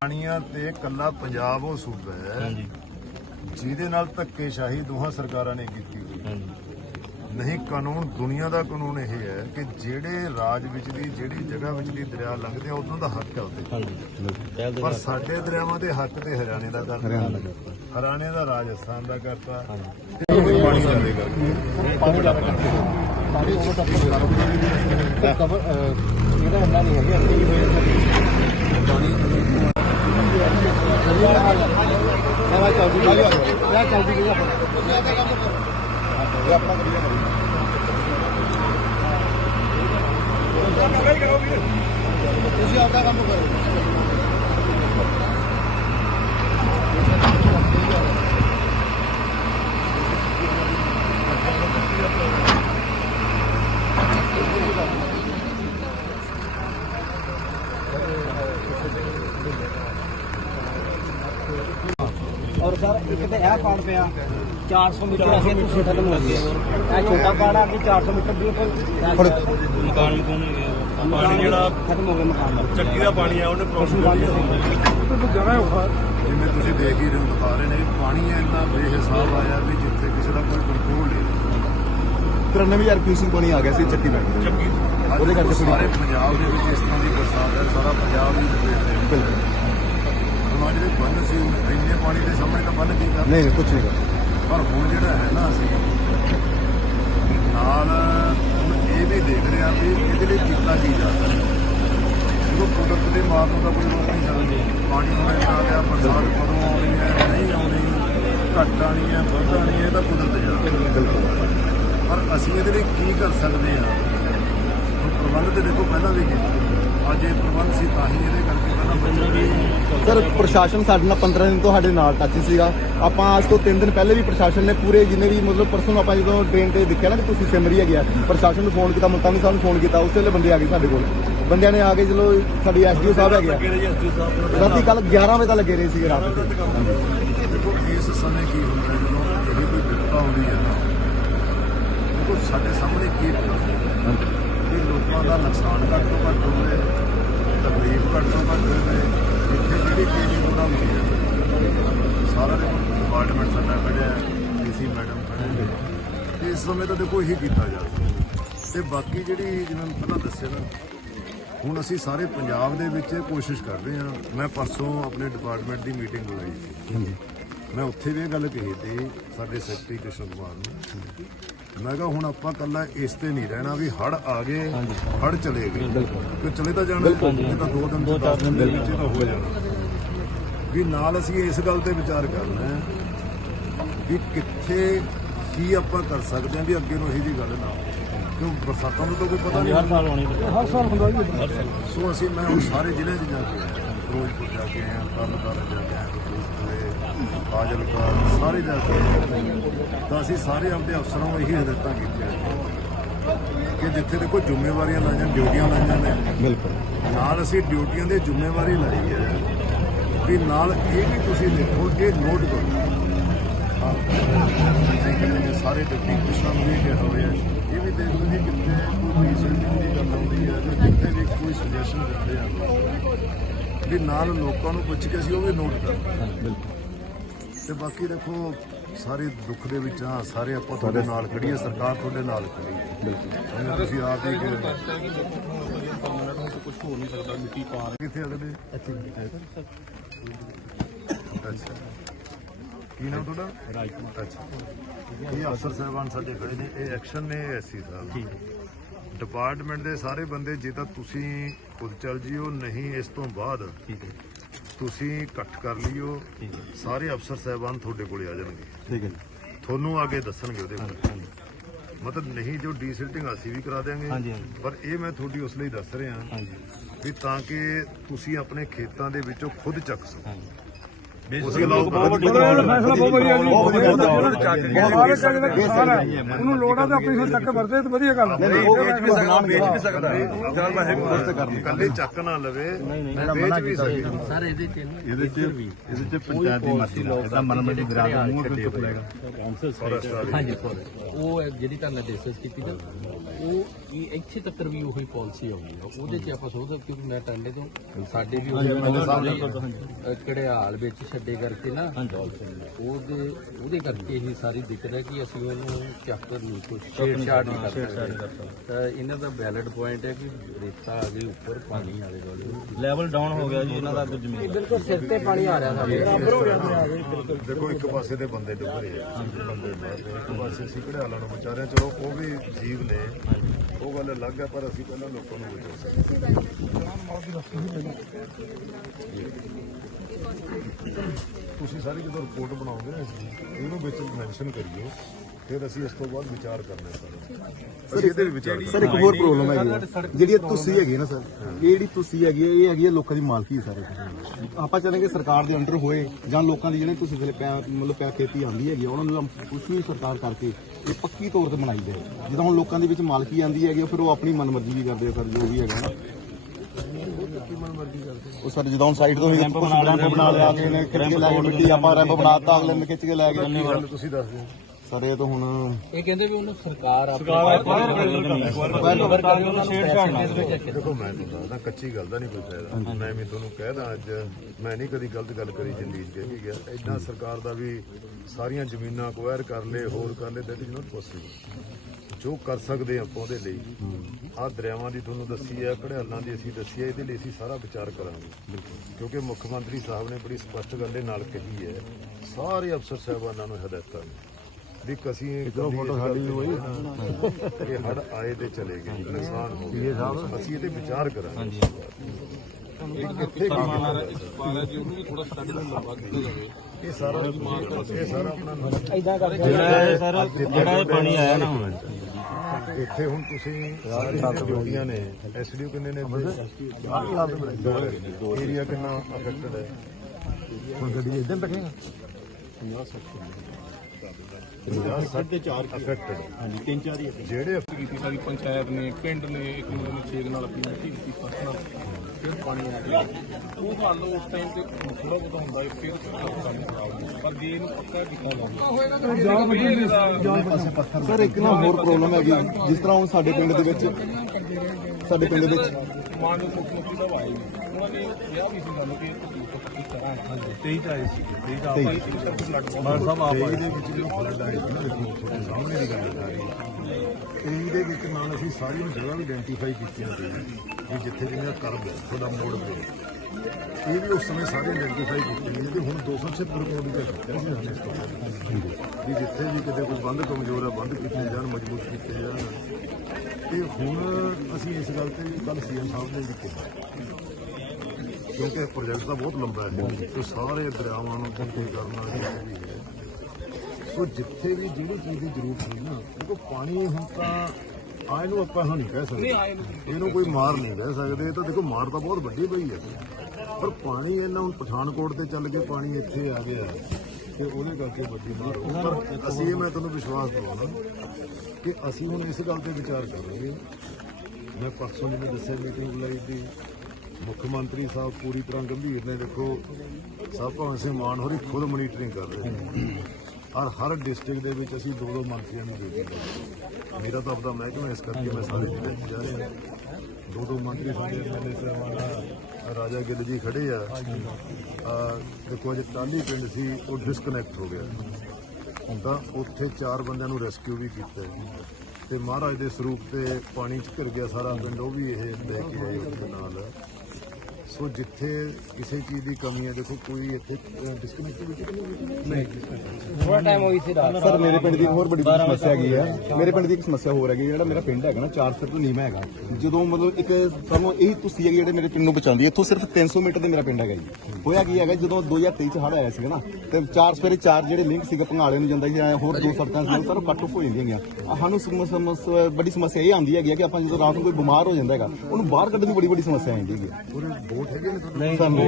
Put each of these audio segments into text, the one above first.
ਪਾਣੀਆਂ ਤੇ ਕੱਲਾ ਪੰਜਾਬ ਉਹ ਸੂਬਾ ਹੈ ਜਿਹਦੇ ਨਾਲ ਧੱਕੇਸ਼ਾਹੀ ਦੋਹਾਂ ਸਰਕਾਰਾਂ ਨੇ ਕੀਤੀ ਹੋਈ। ਨਹੀਂ ਕਾਨੂੰਨ ਦੁਨੀਆ ਦਾ ਕਾਨੂੰਨ ਇਹ ਹੈ ਕਿ ਜਿਹੜੇ ਰਾਜ ਵਿੱਚ ਦੀ ਜਿਹੜੀ ਜਗ੍ਹਾ ਵਿੱਚ ਦੀ ਦਰਿਆ ਲੰਘਦੇ ਆ ਉਦੋਂ ਦਾ ਹੱਕ ਹੈ ਉੱਤੇ ਪਰ ਸਾਡੇ ਦਰਿਆਵਾਂ ਦੇ ਹੱਕ ਤੇ ਹਰਿਆਣੇ ਦਾ ਕਰਤਾ ਹਰਿਆਣੇ ਦਾ ਰਾਜਸਥਾਨ ਦਾ ਕਰਤਾ ਉਹ ਤੇ ਇਹ ਪਾੜ ਪਿਆ। 400 ਮੀਟਰ ਅਸੀਂ ਤੁਸੀਂ ਖਤਮ ਹੋ ਗਏ। ਇਹ ਛੋਟਾ ਪਾੜ ਆ ਕਿ 400 ਮੀਟਰ ਬਿਲਕੁਲ ਮਕਾਨ ਮਕੂਨ ਪਾਣੀ ਜਿਹੜਾ ਖਤਮ ਹੋ ਗਿਆ ਮਕਾਨ ਦਾ। ਚੱਕੀ ਦਾ ਪਾਣੀ ਆ ਉਹਨੇ ਪਸ਼ੂ ਬੰਦ ਜਿਵੇਂ ਤੁਸੀਂ ਦੇਖ ਹੀ ਰਹੇ ਹੋ ਦਿਖਾ ਰਹੇ ਨੇ ਪਾਣੀ ਇੰਨਾ ਬੇਹਿਸਾਬ ਆਇਆ ਵੀ ਜਿੱਥੇ ਕਿਸੇ ਦਾ ਕੋਈ ਕੰਟਰੋਲ ਨਹੀਂ। 93000 ਕਿਊਸਿਕ ਪਾਣੀ ਆ ਗਿਆ ਸੀ ਚੱਕੀ ਬੈਂਕ ਦੇ ਚੱਕੀ। ਉਹਦੇ ਕਰਕੇ ਸਾਰੇ ਪੰਜਾਬ ਦੇ ਵਿੱਚ ਇਸ ਤਰ੍ਹਾਂ ਦੀ ਬਰਸਾਤ ਹੈ ਸਾਰਾ ਪੰਜਾਬ ਹੀ ਲਪੇਟ ਰਿਹਾ ਬਿਲਕੁਲ। ਜਿਹੜੇ ਬੰਨ ਸੀ ਇੰਨੇ ਪਾਣੀ ਦੇ ਸਾਹਮਣੇ ਤਾਂ ਬੰਨ ਕੀ ਕਰ ਨਹੀਂ ਕੁਝ ਨਹੀਂ ਕਰ ਪਰ ਹੁਣ ਜਿਹੜਾ ਹੈ ਨਾ ਅਸੀਂ ਨਾਲ ਹੁਣ ਇਹ ਵੀ ਦੇਖ ਰਹੇ ਵੀ ਇਹਦੇ ਲਈ ਕੀਤਾ ਕੀ ਜਾ ਸਕਦਾ ਜਦੋਂ ਕੁਦਰਤ ਦੇ ਮਾਰ ਨੂੰ ਤਾਂ ਕੋਈ ਰੋਕ ਨਹੀਂ ਸਕਦਾ। ਪਾਣੀ ਹੁਣ ਆ ਗਿਆ ਬਰਸਾਤ ਕਦੋਂ ਆਉਣੀ ਹੈ ਨਹੀਂ ਆਉਣੀ ਘੱਟ ਆਉਣੀ ਹੈ ਵੱਧ ਆਉਣੀ ਹੈ ਤਾਂ ਕੁਦਰਤ ਜਾਣਦਾ ਪਰ ਅਸੀਂ ਇਹਦੇ ਲਈ ਕੀ ਕਰ ਸਕਦੇ ਹਾਂ? ਪ੍ਰਬੰਧ ਤੇ ਦੇਖੋ ਪਹਿਲਾਂ ਵੀ ਕੀਤਾ। ਅੱਜ ਇਹ ਪ੍ਰਬੰਧ ਸੀ ਤਾਂ ਹੀ ਇਹਦੇ ਕਰਕੇ ਸਰ ਪ੍ਰਸ਼ਾਸਨ ਸਾਡੇ ਨਾਲ 15 ਦਿਨ ਤੋਂ ਸਾਡੇ ਨਾਲ ਟੱਚ ਸੀਗਾ। ਆਪਾਂ ਅੱਜ ਤੋਂ 3 ਦਿਨ ਪਹਿਲੇ ਵੀ ਪ੍ਰਸ਼ਾਸਨ ਨੇ ਪੂਰੇ ਜਿੰਨੇ ਵੀ ਮਤਲਬ ਪਰਸੋਂ ਆਪਾਂ ਜਦੋਂ ਟ੍ਰੇਨ ਤੇ ਦੇਖਿਆ ਨਾ ਕਿ ਤੁਸੀਂ ਸਿਮਰੀ ਹੈਗੇ ਆ ਪ੍ਰਸ਼ਾਸਨ ਨੂੰ ਫੋਨ ਕੀਤਾ ਮੁਲਤਾਨੀ ਸਾਹਿਬ ਨੂੰ ਫੋਨ ਕੀਤਾ ਉਸ ਵੇਲੇ ਬੰਦੇ ਆ ਗਏ ਸਾਡੇ ਕੋਲ। ਬੰਦਿਆਂ ਨੇ ਆ ਕੇ ਚਲੋ ਸਾਡੀ ਐਸਡੀਓ ਸਾਹਿਬ ਹੈਗੇ ਆ ਰਾਤੀ ਕੱਲ 11 ਵਜੇ ਤੱਕ ਲੱਗੇ ਰਹੇ ਸੀਗੇ ਰਾਤ ਦੇਖੋ ਇਸ ਸਮੇਂ ਕੀ ਹੁੰਦਾ ਜਦੋਂ ਇਹ ਕੋਈ ਵਿਪਤਾ ਆਉਂਦੀ ਹੈ ਨਾ ਦੇਖੋ ਸਾਡੇ ਸਾਹਮਣੇ ਕੀ ਕਿ ਲੋਕਾਂ ਦਾ ਨੁਕਸਾਨ ਘੱਟ ਤੋਂ ਘੱਟ ਹੋਵੇ ਤਕਲੀਫ ਘੱਟ ਤੋਂ ਘੱਟ ਹੋਵੇ ਇੱਥੇ ਜਿਹੜੀ ਹੁੰਦੀ ਹੈ। ਸਾਰਾ ਦੇ ਡਿਪਾਰਟਮੈਂਟ ਸਾਡਾ ਖੜਿਆ ਡੀਸੀ ਮੈਡਮ ਖੜੇ ਤੇ ਇਸ ਸਮੇਂ ਤਾਂ ਦੇਖੋ ਇਹੀ ਕੀਤਾ ਜਾ ਸਕਦਾ ਤੇ ਬਾਕੀ ਜਿਹੜੀ ਜਿਵੇਂ ਪਹਿਲਾਂ ਦੱਸਿਆ ਨਾ ਹੁਣ ਅਸੀਂ ਸਾਰੇ ਪੰਜਾਬ ਦੇ ਵਿੱਚ ਕੋਸ਼ਿਸ਼ ਕਰ ਰਹੇ ਹਾਂ। ਮੈਂ ਪਰਸੋਂ ਆਪਣੇ ਡਿਪਾਰਟਮੈਂਟ ਦੀ ਮੀਟਿੰਗ ਬੁਲਾਈ ਸੀ। ਮੈਂ ਉੱਥੇ ਵੀ ਇਹ ਗੱਲ ਕਹੀ ਤੇ ਸਾਡੇ ਸੈਕਟਰੀ ਕਿਸ਼ਨ ਕੁਮਾਰ ਨੂੰ। ਮੈਂ ਕਿਹਾ ਹੁਣ ਆਪਾਂ ਕੱਲਾ ਇਸ ਤੇ ਨਹੀਂ ਰਹਿਣਾ ਵੀ ਹੜ ਆ ਗਏ ਹੜ ਚਲੇ ਗਏ। ਕਿ ਚਲੇ ਤਾਂ ਜਾਣਾ ਇਹ ਤਾਂ ਦੋ ਦਿਨ ਤੋਂ 10 ਦਿਨ ਦੇ ਵਿੱਚ ਤਾਂ ਹੋ ਜਾਣਾ। ਵੀ ਨਾਲ ਅਸੀਂ ਇਸ ਗੱਲ ਤੇ ਵਿਚਾਰ ਕਰਨਾ ਹੈ ਵੀ ਕਿੱਥੇ ਕੀ ਆਪਾਂ ਕਰ ਸਕਦੇ ਹਾਂ ਵੀ ਅੱਗੇ ਨੂੰ ਇਹੋ ਜਿਹੀ ਗੱਲ ਨਾ ਹੋਵੇ। ਕਿਉਂ ਬਰਸਾਤਾਂ ਨੂੰ ਤਾਂ ਕੋਈ ਪਤਾ ਨਹੀਂ ਹਰ ਸਾਲ ਹੋਣੀ ਹਰ ਸਾਲ ਹੁੰਦਾ ਹੀ ਸੋ ਅਸੀਂ ਮੈਂ ਹੁਣ ਸਾਰੇ ਜ਼ਿਲ੍ਹਿਆਂ 'ਚ ਜਾ ਕੇ ਆਇਆ। ਫਿਰੋਜ਼ਪੁਰ ਜਾ ਕੇ ਆਇਆ ਤਰਨਤਾਰਨ ਜਾ ਕੇ ਆਇਆ ਕਪੂਰਥਲੇ ਫਾਜ਼ਿਲਕਾ ਸਾਰੇ ਜਾ ਕੇ। ਤਾਂ ਅਸੀਂ ਸਾਰੇ ਆਪਣੇ ਅਫਸਰਾਂ ਨੂੰ ਇਹੀ ਹਦਾਇਤਾਂ ਕੀਤੀਆਂ ਕਿ ਜਿੱਥੇ ਦੇਖੋ ਜ਼ਿੰਮੇਵਾਰੀਆਂ ਲਾਈਆਂ ਡਿਊਟੀਆਂ ਲਾਈਆਂ ਨੇ। ਬਿਲਕੁਲ। ਨਾਲ ਅਸੀਂ ਡਿਊਟੀਆਂ ਦੀ ਜ਼ਿੰਮੇਵਾਰੀ ਲਾਈ ਹੈ। ਵੀ ਨਾਲ ਇਹ ਵੀ ਤੁਸੀਂ ਦੇਖੋ ਇਹ ਨੋਟ ਕਰੋ। ਹਾਂ ਸਾਰੇ ਟੈਕਨੀਸ਼ੀਅਨਾਂ ਨੂੰ ਵੀ ਕਿਹਾ ਹੋਇਆ ਹੈ। ਇਹ ਵੀ ਦੇਖ ਲਓ ਜੀ ਕਿੱਥੇ ਕੋਈ ਰੀਸੈਂਟਿੰਗ ਦੀ ਗੱਲ ਆਉਂਦੀ ਹੈ ਤੇ ਜਿੱਥੇ ਵੀ ਕੋਈ ਸੁਜੈਸ਼ਨ ਦਿੰਦੇ ਆ। ਵੀ ਨਾਲ ਲੋਕਾਂ ਨੂੰ ਪੁੱਛ ਕੇ ਅਸੀਂ ਉਹ ਵੀ ਨੋਟ ਕਰਦੇ ਤੇ ਬਾਕੀ ਦੇਖੋ ਸਾਰੇ ਦੁੱਖ ਦੇ ਵਿੱਚ ਆ ਸਾਰੇ ਆਪਾਂ ਤੁਹਾਡੇ ਨਾਲ ਖੜੀਏ ਸਰਕਾਰ ਤੁਹਾਡੇ ਨਾਲ ਖੜੀ ਹੈ। ਬਿਲਕੁਲ। ਤੁਸੀਂ ਆਪ ਹੀ ਕਿ ਕੁਝ ਹੋ ਨਹੀਂ ਸਕਦਾ ਮਿੱਟੀ ਪਾਰ। ਕਿੱਥੇ ਅਗਲੇ ਅੱਛਾ। ਕੀ ਨਾਮ ਤੁਹਾਡਾ? ਰਾਜਕੁਮਾਰ। ਅੱਛਾ। ਇਹ ਅਫਸਰ ਸਾਹਿਬਾਨ ਸਾਡੇ ਖੜੇ ਨੇ। ਇਹ ਐਕਸ਼ਨ ਨੇ ਐਸੀ ਸਾਹਿਬ? ਠੀਕ ਡਿਪਾਰਟਮੈਂਟ ਦੇ ਸਾਰੇ ਬੰਦੇ ਜੇ ਤਾਂ ਤੁਸੀਂ ਖੁਦ ਚੱਲ ਜਿਓ ਨਹੀਂ ਇਸ ਤੋਂ ਬਾਅਦ ਠੀਕ ਹੈ। ਤੁਸੀਂ ਇਕੱਠ ਕਰ ਲਿਓ। ਸਾਰੇ ਅਫਸਰ ਸਾਹਿਬਾਨ ਤੁਹਾਡੇ ਕੋਲੇ ਆ ਜਾਣਗੇ। ਠੀਕ ਹੈ ਤੁਹਾਨੂੰ ਆ ਕੇ ਦੱਸਣਗੇ ਉਹਦੇ ਬਾਰੇ ਮਤਲਬ ਨਹੀਂ ਜੋ ਡੀਸਿਲਟਿੰਗ ਅਸੀਂ ਵੀ ਕਰਾ ਹਾਂਜੀ। ਪਰ ਇਹ ਮੈਂ ਤੁਹਾਡੀ ਉਸ ਲਈ ਦੱਸ ਰਿਹਾ। ਵੀ ਤਾਂ ਕਿ ਤੁਸੀਂ ਆਪਣੇ ਖੇਤਾਂ ਦੇ ਵਿੱਚੋਂ ਖੁਦ ਚੱਕ ਸਕੋ। ਹਾਂਜੀ ਉਸੇ ਲੋਕ ਬਹੁਤ ਫੈਸਲਾ ਬਹੁਤ ਵਧੀਆ ਜੀ। ਬਹੁਤ ਵਧੀਆ ਹੁੰਦਾ। ਉਹਨਾਂ ਨੂੰ ਚੱਕ ਕੇ ਸਾਰੇ ਚੱਕ ਦੇ ਕਿਸਾਨ ਹੈ ਉਹਨੂੰ ਲੋੜ ਆ ਤਾਂ ਆਪਣੀ ਸੋ ਚੱਕ ਵਰਤੇ ਤੇ ਵਧੀਆ ਗੱਲ। ਨਹੀਂ, ਨਹੀਂ, ਉਹ ਵੇਚ ਵੀ ਸਕਦਾ, ਵੇਚ ਵੀ ਸਕਦਾ। ਕੱਲੇ ਚੱਕ ਨਾ ਲਵੇ। ਵੇਚ ਵੀ ਸਕੇ ਇਹਦੇ ਚ ਇਹਦੇ ਚ ਪੰਚਾਇਤ ਦੀ ਮਰਜ਼ੀ ਦਾ ਇਹਦਾ ਮਨਮੜੀ ਗ੍ਰਾਮ ਮੂੰਹ ਤੇ ਚੁੱਕ ਲੈਗਾ ਹਾਂਜੀ ਉਹ ਹੈ ਜਿਹੜੀ ਤੁਹਾਨੂੰ ਡਿਸਕਸ ਕੀਤੀ ਨਾ ਉਹ ਇਹ ਇੱਥੇ ਤੱਕ ਵੀ ਉਹੀ ਪਾਲਿਸੀ ਆਉਂਦੀ ਆ। ਉਹਦੇ 'ਚ ਆਪਾਂ ਸੋਚਦੇ ਕਿਉਂਕਿ ਮੈਂ ਟਾਂਡੇ ਤੋਂ ਸਾਡੇ ਵੀ ਕਿਹੜੇ ਹਾਲ ਵਿੱਚ ਛੱਡੇ ਕਰਕੇ ਨਾ ਉਹਦੇ ਉਹਦੇ ਕਰਕੇ ਹੀ ਸਾਰੀ ਦਿੱਕਤ ਹੈ ਕਿ ਅਸੀਂ ਉਹਨੂੰ ਚੱਕਰ ਨਹੀਂ ਕੁਛ ਛੇੜਛਾੜ ਨਹੀਂ ਕਰ ਸਕਦੇ। ਤਾਂ ਇਹਨਾਂ ਦਾ ਵੈਲਿਡ ਪੁਆਇੰਟ ਹੈ ਕਿ ਰੇਤਾ ਆ ਗਈ ਉੱਪਰ ਪਾਣੀ ਆਲੇ ਦੁਆਲੇ ਲੈਵਲ ਡਾਊਨ ਹੋ ਗਿਆ ਜੀ ਇਹਨਾਂ ਦਾ ਜ਼ਮੀਨ ਬਿਲਕੁਲ ਸਿਰ ਤੇ ਪਾਣੀ ਆ ਰਿਹਾ ਸਾਡੇ ਦੇਖੋ ਇੱਕ ਪਾਸੇ ਦੇ ਬੰਦੇ ਡੁੱਬ ਰਹੇ ਆ ਬੰਦੇ ਮਰ ਰਹੇ ਇੱਕ ਪਾਸੇ ਅਸੀਂ ਘੜਿਆਲਾਂ ਨੂੰ ਬਚਾ ਰਹੇ ਹਾਂ। ਚਲੋ ਉਹ ਵੀ ਜੀਵ ਨੇ। ਉਹ ਗੱਲ ਅਲੱਗ ਹੈ ਪਰ ਅਸੀਂ ਪਹਿਲਾਂ ਲੋਕਾਂ ਨੂੰ ਬਚਾ ਸਕਦੇ ਤੁਸੀਂ ਸਾਰੀ ਜਦੋਂ ਰਿਪੋਰਟ ਬਣਾਓਗੇ ਨਾ ਇਸ ਦੀ ਇਹਨੂੰ ਵਿੱਚ ਮੈਂਸ਼ਨ ਕਰੀਓ ਫਿਰ ਅਸੀਂ ਇਸ ਤੋਂ ਬਾਅਦ ਵਿਚਾਰ ਕਰਨਾ ਸਰ। ਅਸੀਂ ਇਹਦੇ ਵੀ ਵਿਚਾਰ ਸਰ ਇੱਕ ਹੋਰ ਪ੍ਰੋਬਲਮ ਹੈ। ਜਿਹੜੀ ਇਹ ਤੁਸੀਂ ਹੈਗੀ ਨਾ ਸਰ ਇਹ ਜਿਹੜੀ ਤੁਸੀਂ ਹੈਗੀ ਇਹ ਹੈਗੀ ਲੋਕਾਂ ਦੀ ਮਾਲਕੀ ਹੈ ਸਾਰੇ। ਆਪਾਂ ਚਾਹਾਂਗੇ ਸਰਕਾਰ ਦੇ ਅੰਡਰ ਹੋਏ ਜਾਂ ਲੋਕਾਂ ਦੀ ਜਿਹੜੇ ਤੁਸੀਂ ਮਤਲਬ ਪੈ ਖੇਤੀ ਆਂਦੀ ਹੈਗੀ ਉਹਨਾਂ ਨੂੰ ਕੁਝ ਵੀ ਸਰਕਾਰ ਕਰਕੇ ਇਹ ਪੱਕੀ ਤੌਰ ਤੇ ਬਣਾਈ ਜਾਏ। ਜਿੱਦਾਂ ਹੁਣ ਲੋਕਾਂ ਦੇ ਵਿੱਚ ਮਾਲਕੀ ਆਂਦੀ ਹੈਗੀ ਫਿਰ ਉਹ ਆਪਣੀ ਮਨਮਰਜ਼ੀ ਵੀ ਕਰਦੇ ਸਰ ਜੋ ਵੀ ਹੈਗਾ ਨਾ। ਉਹ ਸਰ ਜਦੋਂ ਸਾਈਡ ਤੋਂ ਹੀ ਰੈਂਪ ਬਣਾ ਲਿਆ ਕੇ ਨੇ ਖਿੱਚ ਕੇ ਲੈ ਗਏ ਮਿੱਟੀ ਆਪਾਂ ਰੈਂਪ ਬਣਾਤਾ ਅਗਲੇ ਨੇ ਖਿੱਚ ਕੇ ਲੈ ਗਏ ਤੁਸੀਂ ਦੱਸ ਦਿਓ। ਸਰ ਇਹ ਤਾਂ ਹੁਣ ਇਹ ਕਹਿੰਦੇ ਵੀ ਉਹਨੂੰ ਸਰਕਾਰ ਆਪਣੇ ਦੇਖੋ ਮੈਂ ਤੁਹਾਨੂੰ ਦੱਸਦਾ ਕੱਚੀ ਗੱਲ ਦਾ ਨਹੀਂ ਕੋਈ ਫਾਇਦਾ। ਮੈਂ ਵੀ ਤੁਹਾਨੂੰ ਕਹਿਦਾ ਅੱਜ ਮੈਂ ਨਹੀਂ ਕਦੀ ਗਲਤ ਗੱਲ ਕਰੀ ਜ਼ਿੰਦਗੀ 'ਚ ਵੀ ਗਿਆ ਇਦਾਂ ਸਰਕਾਰ ਦਾ ਵੀ ਸਾਰੀਆਂ ਜ਼ਮੀਨਾਂ ਅਕਵਾਇਰ ਕਰ ਲੇ ਹੋਰ ਕਰ ਲੇ ਦੈਟ ਇਜ਼ ਨਾਟ ਪੋਸੀਬਲ ਜੋ ਕਰ ਸਕਦੇ ਆਪਾਂ ਉਹਦੇ ਲਈ। ਆਹ ਦਰਿਆਵਾਂ ਦੀ ਤੁਹਾਨੂੰ ਦੱਸੀ ਹੈ ਘੜਿਆਲਾਂ ਦੀ ਅਸੀਂ ਦੱਸੀ ਹੈ ਇਹਦੇ ਲਈ ਅਸੀਂ ਸਾਰਾ ਵਿਚਾਰ ਕਰਾਂਗੇ। ਕਿਉਂਕਿ ਮੁੱਖ ਮੰਤਰੀ ਸਾਹਿਬ ਨੇ ਬੜੀ ਸਪਸ਼ਟ ਗੱਲ ਇਹ ਨਾਲ ਕਹੀ ਹੈ ਸਾਰੇ ਅਫਸਰ ਸਾਹਿਬਾਨਾਂ ਨੂੰ ਹਦਾਇਤਾਂ ਨੇ। ਵੀ ਅਸੀਂ ਜੋ ਫੋਟੋ ਸਾਡੀ ਹੋਈ। ਇਹ ਹੜ ਆਏ ਤੇ ਚਲੇ ਗਏ ਨੁਕਸਾਨ ਹੋ ਗਿਆ। ਅਸੀਂ ਇਹਦੇ ਵਿਚਾਰ ਕਰਾਂਗੇ। ਇਹ ਕਿੱਥੇ ਇਹ ਸਾਰਾ ਇਹ ਸਾਰਾ ਆਪਣਾ ਇਦਾਂ ਕਰਦੇ ਜਿਹੜਾ ਸਰ ਜਿਹੜਾ ਇਹ ਪਾਣੀ ਆਇਆ ਨਾ ਹੁਣ। ਇੱਥੇ ਹੁਣ ਤੁਸੀਂ ਸਾਰੇ ਡਿਊਟੀਆਂ ਨੇ। ਐਸਡੀਓ ਕਿੰਨੇ ਨੇ? ਏਰੀਆ ਕਿੰਨਾ ਅਫੈਕਟਡ ਹੈ? ਹੁਣ ਗੱਡੀ ਇਦਾਂ ਬੈਠੇਗਾ 50 60 4 ਅਫੈਕਟਡ ਹਾਂਜੀ ਤਿੰਨ ਚਾਰ ਹੀ ਜਿਹੜੇ ਕੀਤੀ ਸਾਰੀ ਪੰਚਾਇਤ ਨੇ ਪਿੰਡ ਨੇ ਇੱਕ ਨੂੰ ਛੇਦ ਨਾਲ ਆਪਣੀ ਮਿੱਟੀ ਦਿੱਤੀ ਫਸਲਾਂ ਫਿਰ ਪਾਣੀ ਆ ਗਿਆ ਉਹ ਹੱਲ ਉਸ ਟਾਈਮ ਤੇ ਥੋੜਾ ਬਹੁਤਾ ਹੁੰਦਾ ਹੈ ਫਿਰ ਪਾਣੀ ਖਰਾਬ ਹੁੰਦਾ ਪਰ ਜੇ ਇਹਨੂੰ ਪੱਕਾ ਕੀਤਾ ਜਾਂਦਾ ਸਰ ਇੱਕ ਨਾ ਹੋਰ ਪ੍ਰੋਬਲਮ ਹੈਗੀ। ਜਿਸ ਤਰ੍ਹਾਂ ਹੁਣ ਸਾਡੇ ਪਿੰਡ ਦੇ ਵਿੱਚ ਸਾਡੇ ਪਿੰਡ ਦੇ ਵਿੱਚ ਮਾਨ ਨੂੰ ਮੁੱਖ ਮੰਤਰੀ ਦਾ ਵਾਈ ਉਹਨਾਂ ਨੇ ਕਿਹਾ ਵੀ ਸੀ ਸਾਨੂੰ ਕਿ ਇਹ ਤਕਲੀਫ ਤੋਂ ਪੱਕੀ ਕਰਾਂਗੇ 23 ਚ ਆਏ ਸੀ 23 ਚ ਆਪਾਂ ਇੱਕ ਸਾਹਿਬ ਆਪ ਦੇ ਵਿੱਚ ਜੋ ਫਲੱਡ ਆਏ ਸੀ ਨਾ ਦੇਖੋ ਤੁਹਾਡੇ ਸਾਹਮਣੇ ਦੀ ਗੱਲ ਆ ਰਹੀ ਹੈ। ਇਹਦੇ ਵਿੱਚ ਨਾਲ ਅਸੀਂ ਸਾਰੀਆਂ ਜਗ੍ਹਾ ਵੀ ਆਇਡੈਂਟੀਫਾਈ ਕੀਤੀਆਂ ਸੀ ਵੀ ਜਿੱਥੇ ਜਿਵੇਂ ਕਰਬ ਹੈ ਤੁਹਾਡਾ ਮੋੜ ਤੇ। ਇਹ ਵੀ ਉਸ ਸਮੇਂ ਸਾਰੇ ਆਇਡੈਂਟੀਫਾਈ ਕੀਤੇ ਨੇ ਤੇ ਹੁਣ 276 ਕਰੋੜ ਰੁਪਏ ਖਰਚਿਆ ਸੀ ਸਾਡੇ ਇਸ ਵੀ ਜਿੱਥੇ ਵੀ ਕਿਤੇ ਕੋਈ ਬੰਦ ਕਮਜ਼ੋਰ ਹੈ ਬੰਦ ਕੀਤੇ ਜਾਣ, ਮਜ਼ਬੂਤ ਕੀਤੇ ਜਾਣ। ਤੇ ਹੁਣ ਅਸੀਂ ਇਸ ਗੱਲ ਤੇ ਕੱਲ ਸੀਐਮ ਸਾਹਿਬ ਨੇ ਵੀ ਕਿਹਾ। ਕਿਉਂਕਿ ਪ੍ਰੋਜੈਕਟ ਤਾਂ ਬਹੁਤ ਲੰਬਾ ਹੈ। ਤੇ ਸਾਰੇ ਦਰਿਆਵਾਂ ਨੂੰ ਇਕੱਠੇ ਕਰਨਾ ਜ਼ਰੂਰੀ ਹੈ। ਸੋ ਜਿੱਥੇ ਵੀ ਜਿਹੜੀ ਚੀਜ਼ ਦੀ ਜ਼ਰੂਰਤ ਹੈ ਨਾ, ਦੇਖੋ ਪਾਣੀ ਹੁਣ ਤਾਂ ਆਏ ਨੂੰ ਆਪਾਂ ਹਾਂ ਨਹੀਂ ਕਹਿ ਸਕਦੇ। ਇਹਨੂੰ ਕੋਈ ਮਾਰ ਨਹੀਂ ਕਹਿ ਸਕਦੇ। ਇਹ ਤਾਂ ਦੇਖੋ ਮਾਰ ਤਾਂ ਬਹੁਤ ਵੱਡੀ ਪਈ ਹੈ। ਪਰ ਪਾਣੀ ਇਹਨਾਂ ਹੁਣ ਪਠਾਨਕੋਟ ਤੇ ਚੱਲ ਕੇ ਪਾਣੀ ਇੱਥੇ ਆ ਗਿਆ ਤੇ ਉਹਦੇ ਕਰਕੇ ਵੱਡੀ ਮਾਰ ਹੋ ਪਰ ਅਸੀਂ ਇਹ ਮੈਂ ਤੁਹਾਨੂੰ ਵਿਸ਼ਵਾਸ ਦਿਵਾਉਣਾ ਕਿ ਅਸੀਂ ਹੁਣ ਇਸ ਗੱਲ ਤੇ ਵਿਚਾਰ ਕਰਾਂਗੇ ਮੈਂ ਪਰਸੋਂ ਜਿਹਨੇ ਦੱਸਿਆ ਮੀਟਿੰਗ ਬੁਲਾਈ ਸੀ। ਮੁੱਖ ਮੰਤਰੀ ਸਾਹਿਬ ਪੂਰੀ ਤਰ੍ਹਾਂ ਗੰਭੀਰ ਨੇ। ਦੇਖੋ ਸਭ ਭਗਵੰਤ ਸਿੰਘ ਮਾਨ ਹੋਰੀ ਖੁਦ ਮੋਨੀਟਰਿੰਗ ਕਰ ਰਹੇ ਨੇ। ਔਰ ਹਰ ਡਿਸਟ੍ਰਿਕਟ ਦੇ ਵਿੱਚ ਅਸੀਂ ਦੋ ਦੋ ਮੰਤਰੀਆਂ ਨੂੰ। ਦੇ ਮੇਰਾ ਤਾਂ ਆਪਦਾ ਮਹਿਕਮਾ ਇਸ ਕਰਕੇ ਮੈਂ ਸਾਰੇ ਜ਼ਿਲ੍ਹੇ 'ਚ ਜਾ ਰਿਹਾ। ਦੋ ਦੋ ਮੰਤਰੀ ਸਾਡੇ ਐਮਐਲਏ ਸਾਹਿਬਾਨ ਰਾਜਾ ਗਿੱਲ ਜੀ ਖੜੇ ਆ। ਦੇਖੋ, ਅੱਜ ਟਾਲੀ ਪਿੰਡ ਸੀ, ਉਹ ਡਿਸਕਨੈਕਟ ਹੋ ਗਿਆ। ਹੁੰਦਾ ਉੱਥੇ ਚਾਰ ਬੰਦਿਆਂ ਨੂੰ ਰੈਸਕਿਊ ਵੀ ਕੀਤਾ ਹੈ। ਤੇ ਮਹਾਰਾਜ ਦੇ ਸਰੂਪ ਤੇ ਪਾਣੀ ਚ ਘਿਰ ਗਿਆ ਸਾਰਾ ਪਿੰਡ, ਉਹ ਵੀ ਇਹ ਲੈ ਕੇ ਆਏ ਉਹਦੇ ਨਾਲ। ਸੋ ਜਿੱਥੇ ਕਿਸੇ ਚੀਜ਼ ਦੀ ਕਮੀ ਹੈ ਦੇਖੋ ਕੋਈ ਇੱਥੇ ਡਿਸਕਨੈਕਟੀਵਿਟੀ ਨਹੀਂ ਥੋੜਾ ਟਾਈਮ ਹੋਈ ਸੀ ਰਾਤ ਸਰ ਮੇਰੇ ਪਿੰਡ ਦੀ ਇੱਕ ਹੋਰ ਬੜੀ ਸਮੱਸਿਆ ਹੈਗੀ ਹੈ ਮੇਰੇ ਪਿੰਡ ਦੀ ਇੱਕ ਸਮੱਸਿਆ ਹੋਰ ਹੈਗੀ ਜਿਹੜਾ ਮੇਰਾ ਪਿੰਡ ਹੈਗਾ ਨਾ 4 ਫੁੱਟ ਨੀਵਾਂ ਹੈਗਾ ਜਦੋਂ ਮਤਲਬ ਇੱਕ ਸਾਨੂੰ ਇਹ ਤੁਸੀਂ ਹੈਗੇ ਜਿਹੜੇ ਮੇਰੇ ਪਿੰਡ ਨੂੰ ਬਚਾਉਂਦੀ ਇੱਥੋਂ ਸਿਰਫ 300 ਮੀਟਰ ਦੇ ਮੇਰਾ ਪਿੰਡ ਹੈਗਾ ਜੀ ਹੋਇਆ ਕੀ ਹੈਗਾ ਜਦੋਂ 2023 ਚ ਹੜ੍ਹ ਆਇਆ ਸੀਗਾ ਨਾ ਤੇ ਚਾਰ ਸਵੇਰੇ ਚਾਰ ਜਿਹੜੇ ਲਿੰਕ ਸੀਗਾ ਭੰਗਾਲੇ ਨੂੰ ਜਾਂਦਾ ਸੀ ਐਂ ਹੋਰ ਦੋ ਸੜਕਾਂ ਸੀ ਸਰ ਕੱਟ ਹੋ ਜਾਂਦੀਆਂ ਸਾਨੂੰ ਸਮ- ਸਮ- ਬੜੀ ਸਮੱਸਿਆ ਇਹ ਆਉਂਦੀ ਹੈਗੀ ਹੈ ਕਿ ਆਪਾਂ ਜਦੋਂ ਰਾਤ ਨੂੰ ਕੋਈ ਬਿਮਾਰ ਹੋ ਜਾਂਦਾ ਹੈਗਾ ਉਹਨੂੰ ਬਾਹਰ ਕੱਢਣ ਦੀ ਬੜੀ ਬੜੀ ਸਮੱਸਿਆ ਆਉਂਦੀ ਹੈਗੀ ਹੈਗੀ ਨੇ ਤੁਹਾਨੂੰ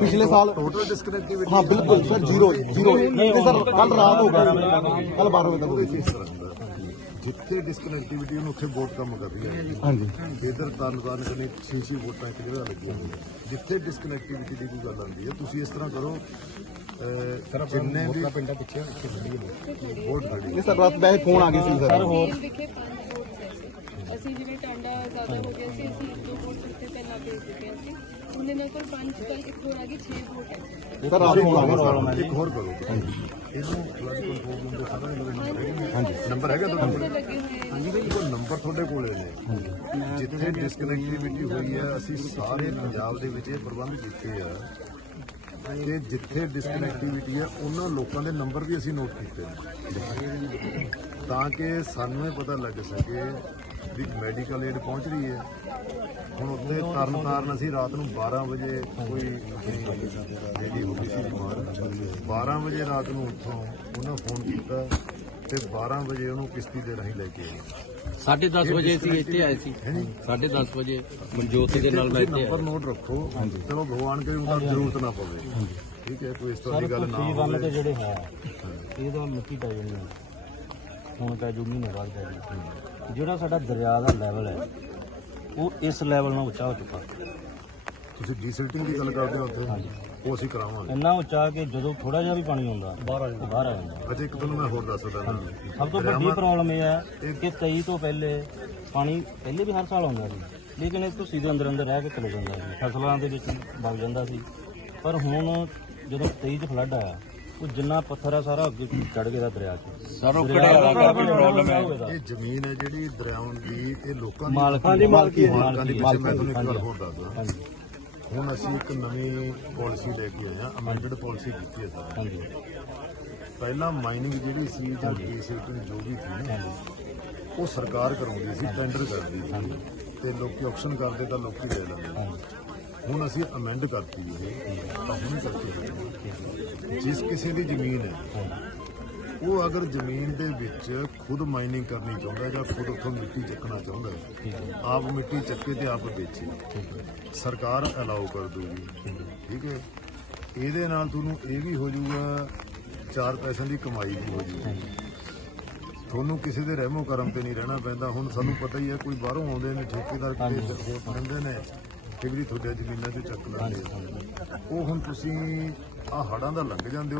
ਪਿਛਲੇ ਸਾਲ ਟੋਟਲ ਡਿਸਕਨੈਕਟੀਵਿਟੀ ਹਾਂ ਬਿਲਕੁਲ ਸਰ ਜ਼ੀਰੋ ਜ਼ੀਰੋ। ਤੇ ਸਰ ਕੱਲ ਰਾਤ ਹੋ ਗਿਆ ਕੱਲ 12 ਵਜੇ ਤੱਕ ਹੋ ਉਹਦੇ ਗਈ ਚ ਇਸ ਤਰ੍ਹਾਂ ਹੁੰਦਾ ਜਿੱਥੇ ਡਿਸਕਨੈਕਟੀਵਿਟੀ ਉਹਨੂੰ ਉੱਥੇ ਵੋਟ ਕੰਮ ਕਰ ਰਹੀ ਹੈ। ਹਾਂਜੀ। ਇਧਰ ਤਾਰਨ ਕਨੇ ਛੇ ਛੇ ਵੋਟਾਂ ਇੱਕ ਜਗ੍ਹਾ ਲੱਗੀਆਂ ਜਿੱਥੇ ਡਿਸਕਨੈਕਟੀਵਿਟੀ ਦੀ ਕੋਈ ਗੱਲ ਆਉਂਦੀ ਹੈ ਤੁਸੀਂ ਇਸ ਤਰ੍ਹਾਂ ਕਰੋ ਅਹ, ਜਿੰਨੇ ਵੀ ਪਿੰਡਾਂ ਪਿੱਛੇ ਵੋਟ ਖੜੀ ਨਹੀਂ ਸਰ ਰਾਤ ਵੈਸੇ ਫੋਨ ਆ ਗਈ ਸੀ ਸਰ। ਅਸੀਂ ਜਿਵੇਂ ਟਾਂਡਾ ਜ਼ਿਆਦਾ ਹੋ ਗਿਆ ਸੀ ਅਸੀਂ ਪਹਿਲਾਂ ਭੇਜ ਦਿੱਤੇ ਸੀ ਹੁਣ ਇਹਨਾਂ ਕੋਲ ਪੰਜ ਕੱਲ ਇੱਕ ਹੋਰ ਆ ਗਈ 6 ਵੋਟ ਹੈ। ਸਰ ਰਾਤ ਫੋਨ ਆ ਗਿਆ ਇੱਕ ਹੋਰ ਕਰੋ। ਇਹਨੂੰ ਫਲੱਡ ਕੰਟਰੋਲ ਰੂਮ ਦੇ ਸਾਰਾ ਨੰਬਰ ਹੈਗੇ ਹਾਂਜੀ। ਨੰਬਰ ਹੈਗਾ ਤੁਹਾਡੇ ਕੋਲ? ਲੱਗੇ ਹੋਏ ਆ। ਹਾਂਜੀ ਉਹ ਨੰਬਰ ਤੁਹਾਡੇ ਕੋਲੇ ਨੇ। ਜਿੱਥੇ ਡਿਸਕਨੈਕਟੀਵਿਟੀ ਹੋਈ ਹੈ ਅਸੀਂ ਸਾਰੇ ਪੰਜਾਬ ਦੇ ਵਿੱਚ ਇਹ ਪ੍ਰਬੰਧ ਕੀਤੇ ਆ ਜਿੱਥੇ ਡਿਸਕਨੈਕਟੀਵਿਟੀ ਹੈ ਉਹਨਾਂ ਲੋਕਾਂ ਦੇ ਨੰਬਰ ਵੀ ਅਸੀਂ ਨੋਟ ਕੀਤੇ ਨੇ। ਤਾਂ ਕਿ ਸਾਨੂੰ ਇਹ ਪਤਾ ਲੱਗ ਸਕੇ ਵੀ ਮੈਡੀਕਲ ਏਡ ਪਹੁੰਚ ਰਹੀ ਹੈ। ਹੁਣ ਉੱਥੇ ਤਰਨ ਤਾਰਨ ਅਸੀਂ ਰਾਤ ਨੂੰ 12 ਵਜੇ ਕੋਈ ਜਿਹੜੀ ਹੋ ਗਈ ਸੀ ਬਿਮਾਰ 12 ਵਜੇ ਰਾਤ ਨੂੰ ਉੱਥੋਂ ਉਹਨਾਂ ਫੋਨ ਕੀਤਾ ਤੇ 12 ਵਜੇ ਉਹਨੂੰ ਕਿਸ਼ਤੀ ਦੇ ਰਾਹੀਂ ਲੈ ਕੇ ਆਏ। ਸਾਢੇ 10 ਵਜੇ ਅਸੀਂ ਇੱਥੇ ਆਏ ਸੀ। ਸਾਢੇ 10 ਵਜੇ ਮਨਜੋਤ ਦੇ ਨਾਲ ਮੈਂ ਇੱਥੇ ਨੰਬਰ ਨੋਟ ਰੱਖੋ। ਚਲੋ ਭਗਵਾਨ ਕਰੇ ਉਹਦਾ ਜ਼ਰੂਰਤ ਨਾ ਪਵੇ। ਠੀਕ ਹੈ ਕੋਈ ਇਸ ਤਰ੍ਹਾਂ ਦੀ ਗੱਲ ਨਾ ਹੋਵੇ। ਜਿਹੜੇ ਹੈ ਇਹਦੇ ਮਿੱਟੀ ਪੈ ਜਾਣੀ ਹੈ ਹੁਣ ਪੈ ਜੂ ਮਹੀਨੇ ਬਾਅਦ ਪੈ ਜਾਣੀ ਜਿਹੜਾ ਸਾਡਾ ਦਰਿਆ ਦਾ ਲੈਵਲ ਹੈ ਉਹ ਇਸ ਲੈਵਲ ਨਾਲ ਉੱਚਾ ਹੋ ਚੁੱਕਾ। ਤੁਸੀਂ ਡੀਸਿਲਟਿੰਗ ਦੀ ਗੱਲ ਕਰਦੇ ਹੋ ਉੱਥੇ? ਉਹ ਅਸੀਂ ਕਰਾਵਾਂਗੇ। ਇੰਨਾ ਉੱਚਾ ਕਿ ਜਦੋਂ ਥੋੜਾ ਜਿਹਾ ਵੀ ਪਾਣੀ ਆਉਂਦਾ ਬਾਹਰ ਆ ਜਾਂਦਾ। ਬਾਹਰ ਆ ਜਾਂਦਾ। ਅੱਛਾ ਇੱਕ ਤੁਹਾਨੂੰ ਮੈਂ ਹੋਰ ਦੱਸ ਦਿੰਦਾ ਸਭ ਤੋਂ ਵੱਡੀ ਪ੍ਰੋਬਲਮ ਇਹ ਹੈ ਕਿ 23 ਤੋਂ ਪਹਿਲੇ ਪਾਣੀ ਪਹਿਲੇ ਵੀ ਹਰ ਸਾਲ ਆਉਂਦਾ ਸੀ ਲੇਕਿਨ ਇਹ ਤੁਸੀਂ ਦੇ ਅੰਦਰ ਅੰਦਰ ਰਹਿ ਕੇ ਚਲੇ ਜਾਂਦਾ ਸੀ। ਫਸਲਾਂ ਦੇ ਵਿੱਚ ਵਗ ਜਾਂਦਾ ਸੀ। ਪਰ ਹੁਣ ਜਦੋਂ 23 ਚ ਫਲੱਡ ਆਇਆ ਉਹ ਜਿੰਨਾ ਪੱਥਰ ਆ ਸਾਰਾ ਅੱਗੇ ਚੜ ਗਿਆ ਦਰਿਆ 'ਚ। ਸਾਰਾ ਕੜਾ ਦਾ ਵੀ ਪ੍ਰੋਬਲਮ ਹੈ। ਇਹ ਜ਼ਮੀਨ ਹੈ ਜਿਹੜੀ ਦਰਿਆਵਾਂ ਦੀ ਇਹ ਲੋਕਾਂ ਦੀ ਮਾਲਕਾਂ ਦੀ ਮਾਲਕੀ ਹੈ। ਮਾਲਕਾਂ ਦੀ ਮੈਂ ਤੁਹਾਨੂੰ ਇੱਕ ਗੱਲ ਹੋਰ ਦੱਸਦਾ ਹਾਂਜੀ ਹੁਣ ਅਸੀਂ ਇੱਕ ਨਵੀਂ ਪਾਲਿਸੀ ਲੈ ਕੇ ਆਏ ਹਾਂ ਅਮੈਂਡਡ ਪਾਲਿਸੀ ਕੀਤੀ ਹੈ ਸਰ ਹਾਂਜੀ। ਪਹਿਲਾਂ ਮਾਈਨਿੰਗ ਜਿਹੜੀ ਸੀ ਜਾਂ ਡੀਸਿਲਟਿੰਗ ਜੋ ਵੀ ਸੀ ਉਹ ਸਰਕਾਰ ਕਰਾਉਂਦੀ ਸੀ ਟੈਂਡਰ ਕਰਦੀ ਸੀ। ਤੇ ਲੋਕੀ ਆਕਸ਼ਨ ਕਰਦੇ ਤਾਂ ਲੋਕੀ ਲੈ ਲੈਂਦੇ। ਹੁਣ ਅਸੀਂ ਅਮੈਂਡ ਕਰਤੀ ਇਹ ਤਾਂ ਹੁਣ ਕਰਕੇ ਜਿਸ ਕਿਸੇ ਦੀ ਜ਼ਮੀਨ ਹੈ ਉਹ ਅਗਰ ਜ਼ਮੀਨ ਦੇ ਵਿੱਚ ਖੁਦ ਮਾਈਨਿੰਗ ਕਰਨੀ ਚਾਹੁੰਦਾ ਜਾਂ ਖੁਦ ਉੱਥੋਂ ਮਿੱਟੀ ਚੱਕਣਾ ਚਾਹੁੰਦਾ ਹੈ ਆਪ ਮਿੱਟੀ ਚੱਕੇ ਤੇ ਆਪ ਵੇਚੇ। ਸਰਕਾਰ ਅਲਾਉ ਕਰ ਦੂਗੀ ਠੀਕ ਹੈ? ਇਹਦੇ ਨਾਲ ਤੁਹਾਨੂੰ ਇਹ ਵੀ ਹੋ ਜਾਊਗਾ ਚਾਰ ਪੈਸਿਆਂ ਦੀ ਕਮਾਈ ਵੀ ਹੋ ਜਾਊਗੀ। ਤੁਹਾਨੂੰ ਕਿਸੇ ਦੇ ਰਹਿਮੋ ਕਰਮ ਤੇ ਨਹੀਂ ਰਹਿਣਾ ਪੈਂਦਾ। ਹੁਣ ਸਾਨੂੰ ਪਤਾ ਹੀ ਹੈ ਕੋਈ ਬਾਹਰੋਂ ਆਉਂਦੇ ਨੇ ਠੇਕੇਦਾਰ ਕਿਤੇ ਹੋਰ ਰਹਿੰਦੇ ਨੇ ਜਿਹੜੀ ਵਾਰੀ ਤੁਹਾਡੇ ਜ਼ਮੀਨਾਂ 'ਚ ਚੱਕ ਲੈਂਦੇ ਆ। ਉਹ ਹੁਣ ਤੁਸੀਂ ਆ ਹੜਾਂ ਦਾ ਲੰਘ ਜਾਂਦੇ ਹੋ